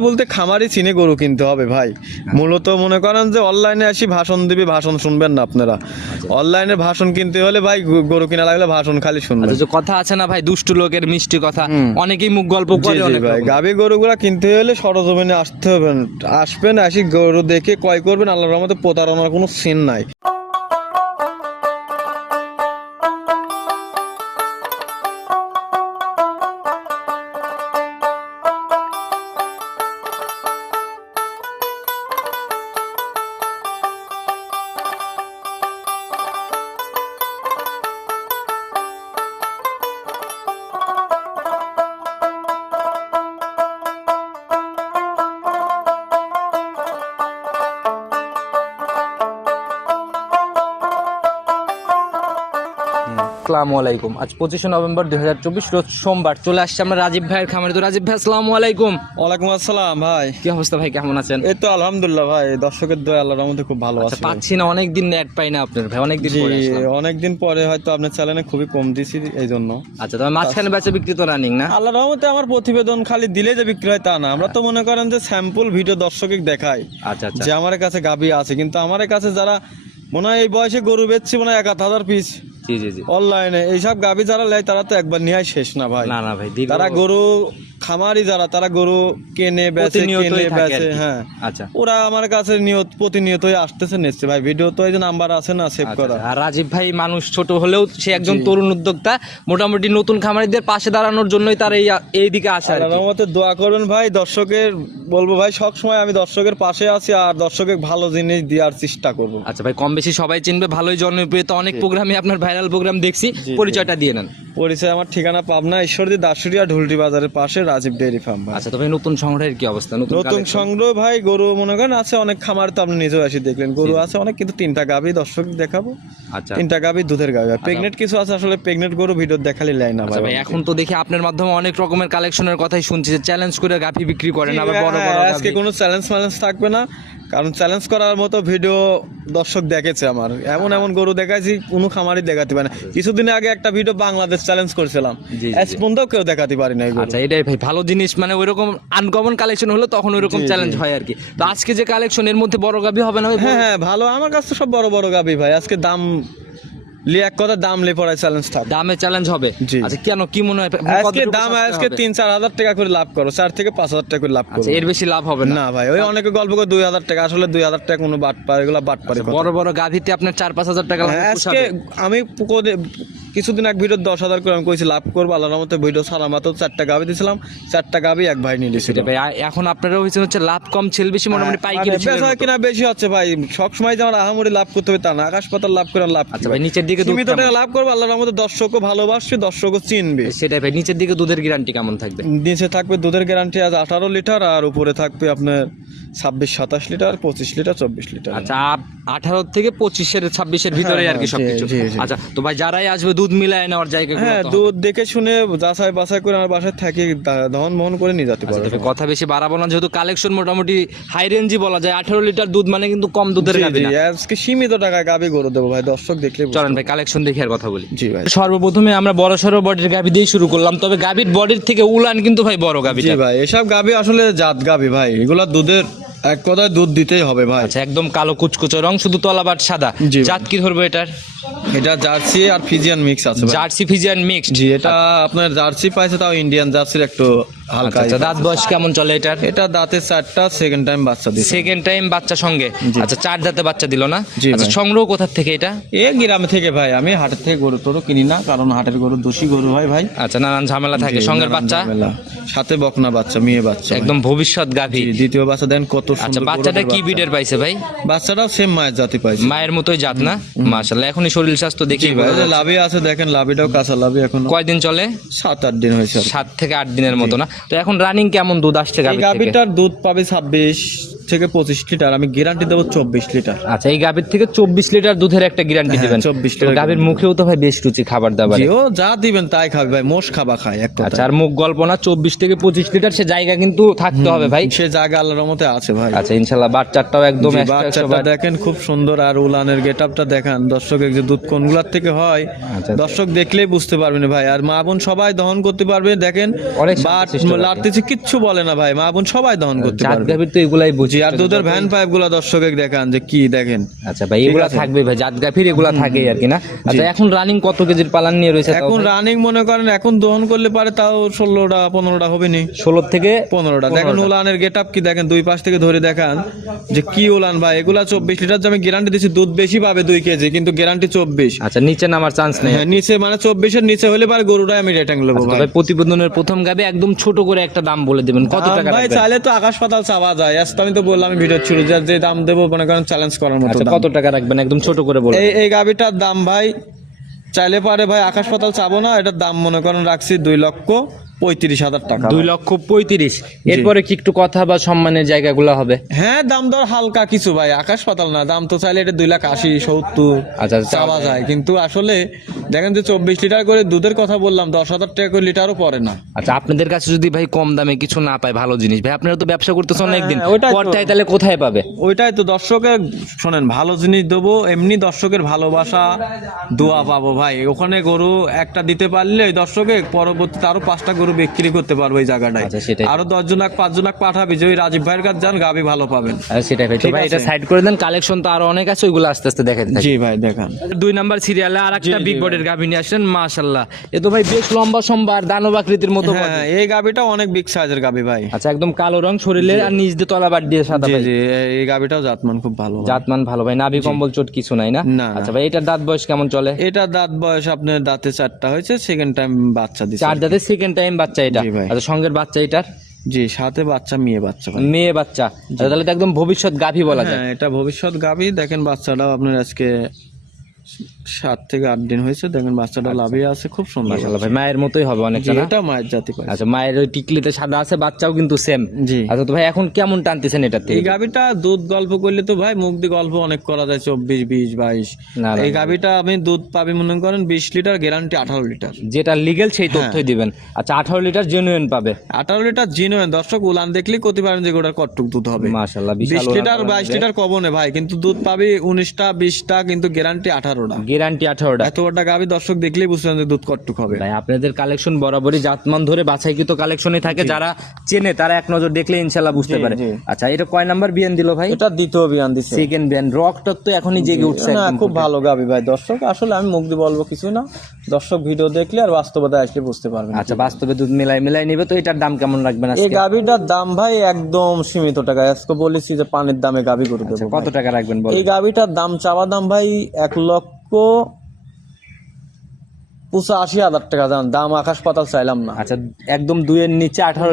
বলতে খামারি চিনে গরু কিনতে হবে ভাই। মূলত মনে করেন যে অনলাইনে আসি ভাষণ দিবি ভাষণ শুনবেন না আপনারা। অনলাইনে ভাষণ কিনতে হলে ভাই গরু কিনা লাগলে ভাষণ খালি শুনবেন। আচ্ছা যে কথা আছে না ভাই দুষ্টু লোকের মিষ্টি কথা অনেকেই মুখ গল্প করে ভাই। গাভী গরুগুলা কিনতে হলে সরজমিনে আসতে হবে আসবেন আসি গরু দেখে ক্রয় করবেন আল্লাহর রহমতে প্রতারণার কোনো সিন নাই। আসসালামু আলাইকুম। আজ পঁচিশে নভেম্বর দুই হাজার চব্বিশ রোজ সোমবার। চলে আসছে আমরা রাজীব ভাইয়ের খামারে। তো রাজীব ভাই আসসালামু আলাইকুম। ওয়ালাইকুম আসসালাম ভাই। কি অবস্থা ভাই কেমন আছেন? এই তো আলহামদুলিল্লাহ ভাই দর্শকের দয়া আল্লাহর রহমতে খুব ভালো আচ্ছা আছে। পাচ্ছি না অনেকদিন অ্যাড পাই না আপনার ভাই অনেকদিন জি পরে আসলাম। অনেকদিন পরে হয়তো আপনার চ্যানেলে খুবই কম দিছি এই জন্য আচ্ছা তবে মাঝখানে বেচা বিক্রি তো রানিং না? আল্লাহর রহমতে আমার প্রতিবেদন খালি দিলে যে বিক্রি হয় তা না। আমরা তো মনে করেন যে স্যাম্পল ভিডিও দর্শকে দেখাই আচ্ছা আচ্ছা। যে আমার কাছে গাবি আছে। কিন্তু আমার কাছে যারা মনে হয় এই বয়সে গরু বেচছি মনে হয় এক হাজার পিস জি জি জি। অনলাইনে এইসব গাভী যারা লেয় তারা তো একবার নিয়ে শেষ না ভাই। না না ভাই তারা গরু খামারি যারা তারা গরু কেনে বেচে প্রতিনিয়তই কেনে বেচে হ্যাঁ। আচ্ছা। ওরা আমার কাছে নিয়ত প্রতিনিয়তই আসতেছে নিচ্ছে। ভাই ভিডিও তো এই নাম্বার আছে না সেভ আচ্ছা, করা। আচ্ছা। আর রাজীব ভাই মানুষ ছোট হলেও সে একজন তরুণ উদ্যোক্তা মোটামুটি নতুন খামারিদের পাশে দাঁড়ানোর জন্যই তার এই এই দিকে আসা। আল্লাহর রহমতে দোয়া করবেন ভাই দর্শকের বলব ভাই সব সময় আমি দর্শকের পাশে আছি আর দর্শকের ভালো জিনিস দেওয়ার চেষ্টা করব। আচ্ছা ভাই কম বেশি সবাই চিনবে ভালোই জনপ্রিয়তা। অনেক প্রোগ্রামে আপনার ভাইরাল প্রোগ্রাম দেখছি পরিচয়টা দিয়ে নেন। পরিচয় আমার ঠিকানা পাবনা ঈশ্বরদী দাসুরিয়া ঢুলটি বাজারের পাশে রাজীব ডেয়ারি ফার্ম আচ্ছা তবে নতুন সংগ্রহের কি অবস্থা? নতুন সংগ্রহ ভাই গরু মনে করেন আছে অনেক খামার তো আপনি নিজেও আসি দেখলেন। গরু আছে অনেক কিন্তু তিনটা গাভি দর্শক দেখাবো। আচ্ছা। তিনটা গাভি দুধের গাভি। প্রেগনেন্ট কিছু আছে আসলে প্রেগনেন্ট গরু ভিডিও দেখালে লাই না আচ্ছা ভাই। এখন তো দেখি আপনার মাধ্যমে অনেক রকমের কালেকশনের কথাই শুনছি যে চ্যালেঞ্জ করে গাভি বিক্রি করেন আবার বড় বড় হ্যাঁ, আজকে কোনো চ্যালেঞ্জ ম্যালেঞ্জ থাকবে না। কারণ চ্যালেঞ্জ করার মতো ভিডিও দর্শক দেখেছে আমার। এমন এমন গরু দেখাইছি কোনো খামারই দেখাতে পারে না। কিছুদিন আগে একটা ভিডিও বাংলাদেশ চ্যালেঞ্জ করেছিলাম। এস পর্যন্ত কেউ দেখাতে পারি না আচ্ছা এটাই ভাই ভালো জিনিস মানে ওইরকম আনকমন কালেকশন হলো তখন ওইরকম। চ্যালেঞ্জ হয় আর কি। তো আজকে যে কালেকশন এর মধ্যে বড় গাবি হবে না হ্যাঁ হ্যাঁ ভালো। আমার কাছে সব বড় বড় গাবি ভাই। আজকে দাম লি এক কথা দাম লে পড়ায় চ্যালেঞ্জ থাক। দামে চ্যালেঞ্জ হবে? আচ্ছা কেন? কি মনে হয়? আজকে দাম আজকে তিন চার হাজার টাকা করে লাভ করো চার থেকে পাঁচ হাজার টাকা করে লাভ করো। আচ্ছা এর বেশি লাভ হবে না? ভাই ওই অনেকে গল্প করে দুই হাজার টাকা আসলে দুই হাজার টাকা কোনো বাট পারে এগুলো বাট পারে বড় বড় গাভিতে আপনার চার পাঁচ হাজার টাকা হ্যাঁ, আজকে আমি কিছুদিন এক ভিডিও দশ হাজার করে আমি কইছি লাভ করব আল্লাহর মতো ভিডিও সারা মাত্র চারটা গাবি দিয়েছিলাম চারটা গাবি এক ভাই নিয়ে নিয়েছিল সেটা ভাই এখন আপনারা হয়েছে হচ্ছে লাভ কম ছেল বেশি মোটামুটি পাইকারি মানে বেচা কিনা বেশি হচ্ছে ভাই। সবসময় যে আমার আহামরি লাভ করতে হবে তা না। আকাশ পাতাল লাভ করে লাভ আচ্ছা ভাই নিচের দিকে তুমি তো? লাভ করব আল্লাহর মতো দর্শকও ভালোবাসবে দর্শকও চিনবে। সেটাই ভাই নিচের দিকে দুধের গ্যারান্টি কেমন থাকবে? নিচে থাকবে দুধের গ্যারান্টি আজ আঠারো লিটার আর উপরে থাকবে আপনার ছাব্বিশ সাতাশ লিটার পঁচিশ লিটার চব্বিশ লিটার। আচ্ছা আঠারো থেকে পঁচিশের ছাব্বিশের ভিতরে আর কি হ্যাঁ, সবকিছু। আচ্ছা তো ভাই যারাই আসবে দুধ মিলায় নেওয়ার জায়গা হ্যাঁ দুধ দেখে শুনে যাচাই বাছাই করে আমার বাসায় থাকি দহন মোহন করে নিয়ে যেতে পারবে। কথা বেশি বাড়াবো না যেহেতু কালেকশন মোটামুটি হাই রেঞ্জই বলা যায়। আঠারো লিটার দুধ মানে কিন্তু কম দুধের গাভি না। আজকে সীমিত টাকায় গাবি গরু দেবো ভাই দর্শক দেখলে চলেন ভাই কালেকশন দেখে আর কথা বলি। জি ভাই। সর্বপ্রথমে আমরা বড় সড়ো বডির গাভি দিয়ে শুরু করলাম তবে গাভির বডির থেকে উলান কিন্তু ভাই বড় জি ভাই এসব গাবি আসলে জাত গাবি ভাই এগুলা দুধের এক কথায় দুধ দিতেই হবে ভাই। আচ্ছা একদম কালো কুচকুচো রং শুধু তলাবাট সাদা। জাত কি ধরবো এটার? এটা জার্সি আর ফিজিয়ান মিক্স আছে জার্সি ফিজিয়ান মিক্স জি এটা আপনার জার্সি পাইছে তাও ইন্ডিয়ান জার্সির একটু হালকা আচ্ছা দাঁত বয়স কেমন চলে এটার? এটা দাঁতে চারটা সেকেন্ড টাইম বাচ্চা দিচ্ছে সেকেন্ড টাইম বাচ্চা সঙ্গে? আচ্ছা চার দাঁতে বাচ্চা দিল না? আচ্ছা সংগ্রহ কোথার থেকে এটা? এ গ্রাম থেকে ভাই। আমি হাটের থেকে গরু টরু কিনি না কারণ হাটের গরু দোষী গরু হয় ভাই। আচ্ছা নানান ঝামেলা থাকে সঙ্গের বাচ্চা? সাথে বকনা বাচ্চা মেয়ে বাচ্চা একদম ভবিষ্যৎ গাভী। দ্বিতীয় বাচ্চা দেন কত আচ্ছা বাচ্চাটা কি। বিডের পাইছে ভাই? বাচ্চাটাও সেম মায়ের জাতি পাইছে। মায়ের মতোই জাত না? মাশাল্লাহ এখনই শরীর স্বাস্থ্য দেখি লাভি আছে দেখেন লাভিটাও কাঁচা লাভি এখন। কয়দিন চলে? সাত আট দিন হয়েছে সাত থেকে আট দিনের মতো না? তো এখন রানিং কেমন দুধ আসছে গাভিটার দুধ পাবে ছাব্বিশ। থেকে পঁচিশ লিটার আমি গ্যারান্টি দেবো চব্বিশ লিটার। আচ্ছা এই গাভীর থেকে চব্বিশ লিটার দুধের একটা গ্যারান্টি দিবেন। 24 তো লিটার গাভীর মুখেও তো ভাই বেশ রুচি খাবার দাবার। ও যা দিবেন তাই খাবে ভাই মোষ খাবা খায় এক কথা আচ্ছা আর মুখ গল্প না চব্বিশ থেকে পঁচিশ লিটার সে জায়গা কিন্তু থাকতে হবে ভাই। সে জায়গা আল্লাহর মতে আছে ভাই। আচ্ছা ইনশাল্লাহ বাচ্চাটাও একদম বাচ্চাটা দেখেন খুব সুন্দর আর উলানের গেটআপটা দেখান। দর্শকের যে দুধ কোনগুলার থেকে হয় আচ্ছা। দর্শক দেখলেই বুঝতে পারবেন ভাই। আর মা বোন সবাই দহন করতে পারবে দেখেন অনেক লাড়তেছে কিচ্ছু বলে না ভাই। মা বোন সবাই দহন করতে পারবে। তো এগুলাই বুঝি। আর দুধের ভ্যান পাইপগুলা দেখান যে কি দেখেন। আচ্ছা ভাই এগুলা থাকবে ভাই জাত এগুলা থাকেই আর কি না? আচ্ছা এখন রানিং কত কেজির পালান নিয়ে রয়েছে এখন রানিং মনে করেন এখন দহন করলে পারে তাও ষোলোটা পনেরোটা হবে নি ষোলো থেকে পনেরোটা। দেখেন উলানের গেট আপ কি দেখেন দুই পাশ থেকে ধরে দেখান যে কি উলান ভাই এগুলা চব্বিশ লিটার যে আমি গ্যারান্টি দিচ্ছি দুধ বেশি পাবে দুই কেজি কিন্তু গ্যারান্টি চব্বিশ। আচ্ছা নিচে নামার চান্স নেই হ্যাঁ নিচে মানে চব্বিশের নিচে হলে পারে গরুটাই আমি রেটাং নেব ভাই। প্রতিবেদনের প্রথম গাবে একদম ছোট করে একটা দাম বলে দেবেন কত টাকা ভাই? চাইলে তো আকাশ পাতাল চাওয়া যায় আমি তো বললাম ভিডিও ছিল। যে যে দাম দেবো মনে করেন চ্যালেঞ্জ করার মতো আচ্ছা কত টাকা রাখবেন? একদম ছোট করে বলুন। এই এই গাবিটার দাম ভাই চাইলে পারে ভাই আকাশ পাতাল চাবো না এটার দাম মনে করেন রাখছি দুই লক্ষ। পঁয়ত্রিশ হাজার টাকা দুই লক্ষ পঁয়ত্রিশ। এরপরে কি একটু কথা বা সম্মানের জায়গাগুলো হবে? হ্যাঁ দাম দর হালকা কিছু ভাই আকাশ পাতাল না দাম তো চাইলে এটা দুই লাখ আশি সত্তর আচ্ছা চাওয়া যায়। কিন্তু আসলে দেখেন যে চব্বিশ লিটার করে দুধের কথা বললাম দশ হাজার টাকা করে লিটারও পড়ে না। আচ্ছা আপনাদের কাছে যদি ভাই কম দামে কিছু না পায় ভালো জিনিস ভাই আপনারা তো ব্যবসা করতেছেন অনেকদিন হ্যাঁ, ওইটাই তাহলে কোথায় পাবে? ওইটাই তো দর্শকের শোনেন ভালো জিনিস দেবো এমনি দর্শকের ভালোবাসা দোয়া পাবো ভাই। ওখানে গরু একটা দিতে পারলে ওই দর্শকে পরবর্তীতে আরও পাঁচটা গরু বিক্রি করতে পারব এই জায়গাটায়। আচ্ছা, আরও দশ জন পাঁচ জন পাঠাবি যে ওই রাজীব ভাইয়ের কাছে যান গাবি ভালো পাবেন। সেটাই ভাই। ভাই এটা সাইড করে দেন কালেকশন তো আরও অনেক আছে ওইগুলো আস্তে আস্তে থাকি জি ভাই দেখান। দুই নাম্বার সিরিয়ালে আর একটা বিগ বডির গাভী নিয়ে আসলেন মাশাল্লাহ এ তো ভাই বেশ লম্বা সম্বার দানব আকৃতির মতো হ্যাঁ এই গাবিটা অনেক বিগ সাইজের গাবি ভাই। আচ্ছা একদম কালো রং শরীরে আর নিচ দিয়ে তলাবার দিয়ে সাদা জি ভাই। জি এই গাবিটাও জাতমান খুব ভালো। জাতমান ভালো ভাই নাভি কম্বল চোট কিছু নাই না। আচ্ছা ভাই এটার দাঁত বয়স কেমন চলে? এটা দাঁত বয়স আপনার দাঁতে চারটা হয়েছে সেকেন্ড টাইম বাচ্চা দিচ্ছে চার দাঁতের সেকেন্ড টাইম বাচ্চা এটা। আচ্ছা সঙ্গের বাচ্চা এটার? জি সাথে বাচ্চা মেয়ে বাচ্চা মেয়ে বাচ্চা। তাহলে তো একদম ভবিষ্যৎ গাভী বলা যায়। হ্যাঁ এটা ভবিষ্যৎ গাভী। দেখেন বাচ্চাটাও আপনার আজকে সাত থেকে আট দিন হয়েছে। দেখেন বাচ্চাটা লাভিয়ে আছে খুব সুন্দর। মাশাআল্লাহ ভাই মায়ের মতোই হবে না? এটা মায়ের জাতি আচ্ছা মায়ের ওই টিকলিতে সাদা আছে বাচ্চাও কিন্তু সেম জি। আচ্ছা তো ভাই এখন কেমন টানতেছেন এই গাবিটা দুধ গল্প করলে তো ভাই মুখ দিয়ে গল্প অনেক করা যায় চব্বিশ বিশ বাইশ। এই। গাবিটা দুধ পাবি মনে করেন বিশ লিটার গ্যারান্টি আঠারো লিটার। যেটা লিগেল সেই হ্যাঁ। তথ্যই দিবেন। আচ্ছা আঠারো লিটার জেনুইন পাবে। আঠারো লিটার জিনোয়েন দর্শক উলান দেখলেই করতে পারেন যে গোটার কটটুক দুধ হবে। মাশাআল্লাহ বিশ লিটার বাইশ লিটার কবনে ভাই কিন্তু দুধ পাবি উনিশটা বিশটা কিন্তু গ্যারান্টি আঠারোটা। গ্যারান্টি আঠারোটা। এত বড়টা গাবি দর্শক দেখলেই বুঝবেন যে দুধ কটটুক হবে। ভাই আপনাদের কালেকশন বরাবরই জাতমান ধরে বাছাইকৃত কালেকশনই থাকে যারা চেনে তারা এক নজর দেখলে ইনশাল্লাহ বুঝতে পারে। আচ্ছা এটা কয় নাম্বার বিয়ান দিল ভাই? এটা দ্বিতীয় বিয়ান দিছে। সেকেন্ড বিয়ান। রক টক তো এখনই জেগে উঠছে না খুব ভালো গাবি ভাই। দর্শক আসলে আমি মুখ দিয়ে বলব কিছু না। দর্শক ভিডিও দেখলে আর বাস্তবতা আসলে বুঝতে পারবেন আচ্ছা বাস্তবে দুধ মিলাই মিলাই নিবে তো এটার দাম কেমন রাখবেন এই গাবিটার দাম ভাই একদম সীমিত টাকা আজকে বলেছি যে পানির দামে গাবি করে দেবো কত টাকা রাখবেন বল এই গাবিটার দাম চাওয়া দাম ভাই এক লক্ষ পঁচাশি হাজার টাকা দাম দাম আকাশ পাতাল চাইলাম না। আচ্ছা একদম দুইয়ের নিচে আঠারো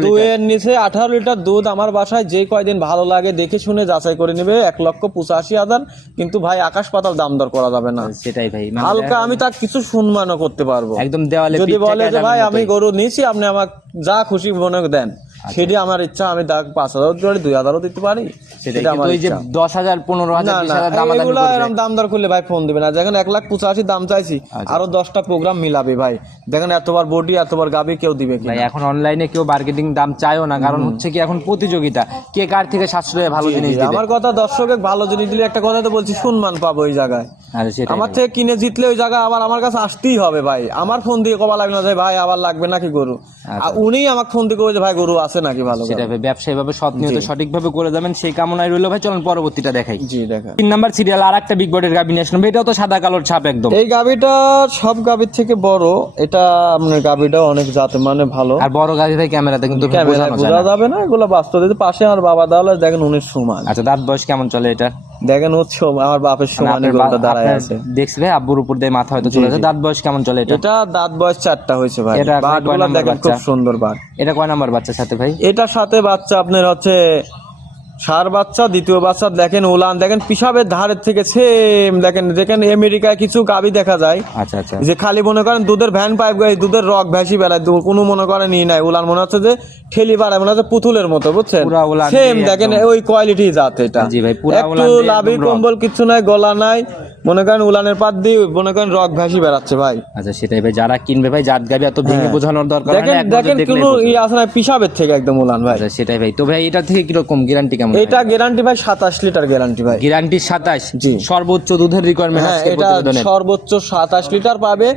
নিচে আঠারো লিটার দুধ আমার বাসায় যে কয়দিন ভালো লাগে দেখে শুনে যাচাই করে নেবে এক লক্ষ পঁচাশি হাজার। কিন্তু ভাই আকাশ পাতাল দাম দর করা যাবে না। সেটাই ভাই মানে হালকা আমি তার কিছু সম্মানও করতে পারব। একদম দেওয়ালে যদি বলে যে ভাই আমি গরু নিয়েছি আপনি আমার যা খুশি মনে দেন। সেটি আমার ইচ্ছা আমি পাঁচ দিতে পারি দুই হাজারও দিতে পারি সেটা আমার যে দশ হাজার পনেরো হাজার না বিশ না হাজার দাম এগুলা এরকম দাম দর করলে ভাই ফোন দিবে না। দেখেন এক লাখ পঁচাশি দাম চাইছি আচ্ছা। আরও দশটা প্রোগ্রাম মিলাবে ভাই। দেখেন এতবার বডি এতবার গাবি কেউ দিবে ভাই এখন অনলাইনে কেউ মার্কেটিং দাম চায়ও না। কারণ হচ্ছে কি এখন প্রতিযোগিতা। কে কার থেকে সাশ্রয়ে ভালো জিনিস দিবে? আমার কথা দর্শকে ভালো জিনিস দিলে একটা কথা তো বলছি সম্মান পাবো ওই জায়গায়। আমার থেকে কিনে জিতলে ওই জায়গায় আবার আমার কাছে আসতেই হবে ভাই। আমার ফোন দিয়ে কবা লাগল না ভাই আবার লাগবে নাকি গরু আর উনি আমাকে ফোন দিয়ে কবে ভাই গরু আছে নাকি ভালো সেটা ভাই ব্যবসায়ী ভাবে সৎ নিয়ত সঠিকভাবে করে যাবেন সেই কামনায় রইল ভাই চলুন পরবর্তীটা দেখাই। জি দেখা তিন নাম্বার সিরিয়াল আর একটা বিগ বডির গাবি নিয়ে আসলাম। এটাও তো সাদা কালোর ছাপ একদম। এই গাবিটা সব গাবির থেকে বড় এটা আপনার গাবিটা অনেক জাতে মানে ভালো। আর বড় গাড়ি ভাই ক্যামেরাতে কিন্তু বোঝা যাবে না এগুলো বাস্তব। পাশে আমার বাবা দাওয়ালে দেখেন উনিশ সমান। আচ্ছা দাঁত বয়স কেমন চলে এটা দেখেন হচ্ছে আমার বাপের মানে সমান গরুটা দাঁড়ায় আছে। দেখছি ভাই আব্বুর উপর দিয়ে মাথা হয়তো চলে যায়। দাঁত বয়স কেমন চলে এটা? এটা দাঁত বয়স চারটা হয়েছে ভাই। এটা দেখেন খুব সুন্দর বাট এটা কয় নাম্বার বাচ্চা সাথে ভাই? এটার সাথে বাচ্চা আপনার হচ্ছে সার বাচ্চা দ্বিতীয় বাচ্চা দেখেন উলান দেখেন পিসাবের ধারের থেকে সেম দেখেন দেখেন আমেরিকায় কিছু গাবি দেখা যায়। আচ্ছা আচ্ছা। যে খালি মনে করেন দুধের ভ্যান পাইপ দুধের রক ভ্যাসি বেলায় কোনো মনে করেন নিয়ে নাই। উলান মনে হচ্ছে যে ঠেলি বাড়ায় মনে হচ্ছে পুতুলের মতো বুঝছেন? সেম দেখেন ওই কোয়ালিটি জাত এটা। জি ভাই, পুরা একটু লাভি কম্বল কিছু নাই গলা নাই। মনে করেন উলানের পাত দিয়ে মনে করেন রক ভ্যাসি বেড়াচ্ছে ভাই। আচ্ছা সেটাই ভাই যারা কিনবে ভাই জাত গাবি এত ভেঙে হ্যাঁ। বোঝানোর দরকার হয় দেখেন দেখেন কোনো ই আছে না পিসাবের থেকে একদম উলান ভাই। আচ্ছা সেটাই ভাই। তো ভাই এটা থেকে কীরকম গ্যারান্টি কেমন এটা গ্যারান্টি ভাই সাতাশ লিটার গ্যারান্টি ভাই। গ্যারান্টি সাতাশ? জি। সর্বোচ্চ দুধের রিকোয়ারমেন্ট হ্যাঁ আজকে এটা সর্বোচ্চ সাতাশ লিটার পাবে।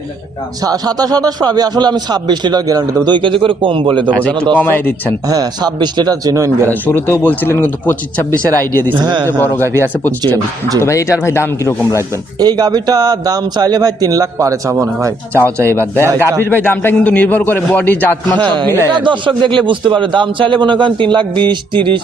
সা- সাতাশ আঠাশ পাবে আসলে আমি ছাব্বিশ লিটার গ্যারান্টি দেবো। দুই কেজি করে কম বলে দেবো আচ্ছা, যেন একটু কমায় দিচ্ছেন। হ্যাঁ ছাব্বিশ লিটার জেনুইন গ্যারান্টি শুরুতেও বলছিলেন কিন্তু পঁচিশ ছাব্বিশের আইডিয়া দিচ্ছিলেন হ্যাঁ, যে বড় গাভি আছে পঁচিশ জি, ছাব্বিশ। জি। তো ভাই এটার ভাই দাম কি রকম কীরকম রাখবেন এই গাভিটা দাম চাইলে ভাই তিন লাখ পারে মনে ভাই। চাও চাই এবার। গাভির ভাই দামটা কিন্তু নির্ভর করে বডি জাত মান সব মিলে দর্শক দেখলে বুঝতে পারবে। দাম চাইলে মনে করেন তিন লাখ বিশ তিরিশ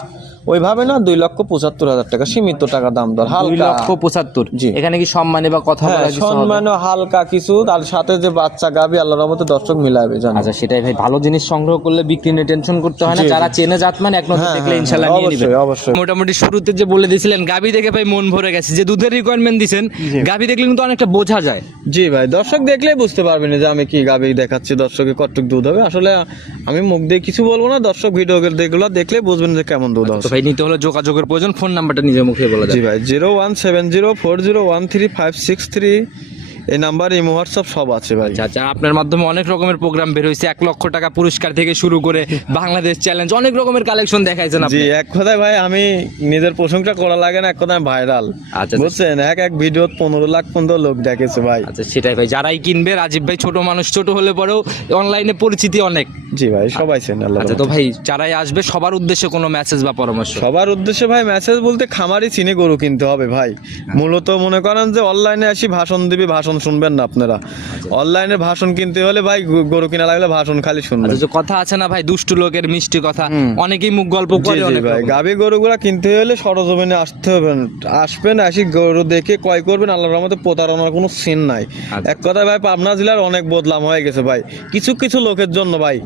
ওইভাবে না দুই লক্ষ পঁচাত্তর হাজার টাকা সীমিত টাকা দাম দর হালকা। লক্ষ পঁচাত্তর। জি। এখানে কি সম্মানে বা কথা হ্যাঁ বলা কিছু সম্মান হালকা কিছু তার সাথে যে বাচ্চা গাবি আল্লাহর রহমতে দর্শক মিলাবে জানো। আচ্ছা সেটাই ভাই। ভালো জিনিস সংগ্রহ করলে বিক্রি নিয়ে টেনশন করতে হয় না। যারা চেনে জাত মানে এক নজর হ্যাঁ, দেখলে হ্যাঁ, ইনশাল্লাহ নিয়ে অবশ্যই, নিবে। অবশ্যই। মোটামুটি শুরুতে যে বলে দিয়েছিলেন গাভি দেখে ভাই মন ভরে গেছে। যে দুধের রিকোয়ারমেন্ট দিছেন গাভি দেখলে কিন্তু অনেকটা বোঝা যায়। জি ভাই দর্শক দেখলেই বুঝতে পারবেন যে আমি কি গাবি দেখাচ্ছি দর্শকে কতটুক দুধ হবে। আসলে আমি মুখ দিয়ে কিছু বলব না দর্শক ভিডিও দেখল দেখলে বুঝবেন যে কেমন দুধ হবে ভাই, নিতে হলে যোগাযোগের প্রয়োজন, ফোন নাম্বারটা নিজের মুখে বলা জি যায় ভাই, zero one seven zero four zero one three five six three এই নাম্বার এই হোয়াটসঅ্যাপ সব আছে ভাই। আচ্ছা আচ্ছা আপনার মাধ্যমে অনেক রকমের প্রোগ্রাম বের হয়েছে। এক লক্ষ টাকা পুরস্কার থেকে শুরু করে বাংলাদেশ চ্যালেঞ্জ অনেক রকমের কালেকশন দেখাইছেন আপনি। এক কথায় ভাই আমি নিজের প্রশংসা করা লাগে না এক কথায় ভাইরাল আচ্ছা, বুঝছেন? এক এক ভিডিও পনেরো লাখ পনেরো লোক দেখেছে ভাই। আচ্ছা সেটাই ভাই যারাই কিনবে রাজীব ভাই ছোট মানুষ ছোট হলে পরেও অনলাইনে পরিচিতি অনেক। জি ভাই সবাই চেন আচ্ছা তো ভাই যারাই আসবে সবার উদ্দেশ্যে কোনো মেসেজ বা পরামর্শ? সবার উদ্দেশ্যে ভাই মেসেজ বলতে খামারই চিনে গরু কিনতে হবে ভাই। মূলত মনে করেন যে অনলাইনে আসি ভাষণ দিবি ভাষণ শুনবেন না আপনারা। অনলাইনে ভাষণ কিনতে হলে ভাই গরু কিনা লাগলে ভাষণ খালি শুনবেন। আচ্ছা যে কথা আছে না ভাই দুষ্টু লোকের মিষ্টি কথা অনেকেই মুখ গল্প করে অনেক ভাই। গাভী গরুগুলা কিনতে হলে সরজমিনে আসতে হবে আসবেন আসি গরু দেখে ক্রয় করবেন আল্লাহর রহমতে প্রতারণার কোনো সিন নাই। আচ্ছা। এক কথায় ভাই পাবনা জেলার অনেক বদলাম হয়ে গেছে ভাই। কিছু কিছু লোকের জন্য ভাই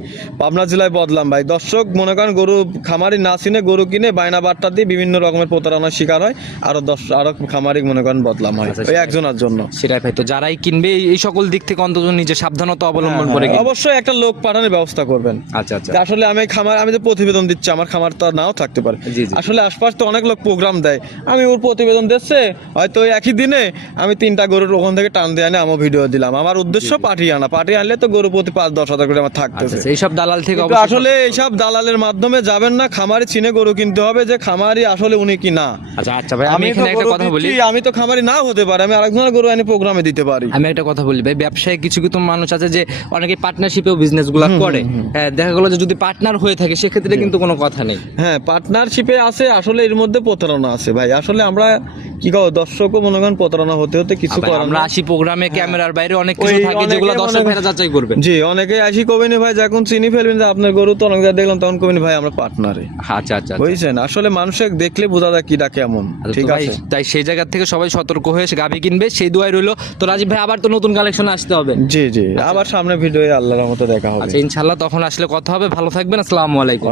পাবনা জেলায় বদলাম ভাই। দর্শক মনে করেন গরু খামারি না চিনে গরু কিনে বায়না বার্তা দিয়ে বিভিন্ন রকমের প্রতারণার শিকার হয়। আরও দশ আরও খামারি মনে করেন বদলাম হয়। আচ্ছা, ওই একজনের জন্য। সেটাই ভাই তো যারাই কিনবে। এই- সকল দিক থেকে অন্তত নিজে সাবধানতা অবলম্বন করে অবশ্যই একটা লোক পাঠানোর ব্যবস্থা করবেন। আচ্ছা আচ্ছা। আসলে আমি খামার আমি যে প্রতিবেদন দিচ্ছি আমার খামার তো নাও থাকতে পারে। জি, জি। আসলে আশপাশ তো অনেক লোক প্রোগ্রাম দেয়। আমি ওর প্রতিবেদন দিচ্ছে হয়তো ওই একই দিনে আমি তিনটা গরুর ওখান থেকে টান দিয়ে আনে আমার ভিডিও দিলাম। আমার উদ্দেশ্য পাঠিয়ে আনা। পাঠিয়ে আনলে তো গরু প্রতি পাঁচ দশ হাজার করে আমার থাকতেছে। আচ্ছা এইসব দালাল থেকে আসলে এইসব দালালের মাধ্যমে যাবেন না। খামারি চিনে গরু কিনতে হবে যে খামারি আসলে উনি কি না। আচ্ছা আচ্ছা ভাই আমি এখানে একটা কথা বলি। আমি তো খামারি নাও হতে পারে। আমি আরেকজনের গরু আনি প্রোগ্রামে দিতে পারি। আমি একটা কথা বলি ভাই ব্যবসায় কিছু কিছু মানুষ আছে যে অনেকে পার্টনারশিপেও বিজনেসগুলা করে। হ্যাঁ দেখা গেলো যে যদি পার্টনার হয়ে থাকে সেক্ষেত্রে কিন্তু কোনো কথা নেই। হ্যাঁ পার্টনারশিপে আছে আসলে এর মধ্যে প্রতারণা আছে ভাই। আসলে আমরা কি কব দর্শকও মনে করেন প্রতারণা হতে হতে কিছু করার আমরা আসি প্রোগ্রামে ক্যামেরার বাইরে অনেক কিছু থাকে যেগুলো দর্শক ভাইরা যাচাই করবেন জি অনেকে আসি কবেনি ভাই যখন চিনি ফেলবেন যে আপনার গরু তো অনেক দেখলাম তখন কবেনি ভাই আমরা পার্টনারে আচ্ছা আচ্ছা আচ্ছা। বুঝছেন? আসলে মানুষের দেখলে বোঝা যায় কিটা কেমন। আচ্ছা, ঠিক আছে? তাই সেই জায়গা থেকে সবাই সতর্ক হয়ে গাভি কিনবে। সেই দুয়াই রইল তো রাজীব ভাই আবার তো নতুন কালেকশন আসতে হবে। জি জি। আবার সামনে ভিডিও আল্লাহর মতো দেখা হবে। আচ্ছা ইনশাআল্লাহ তখন আসলে কথা হবে। ভালো থাকবেন আসসালামু আলাইকুম।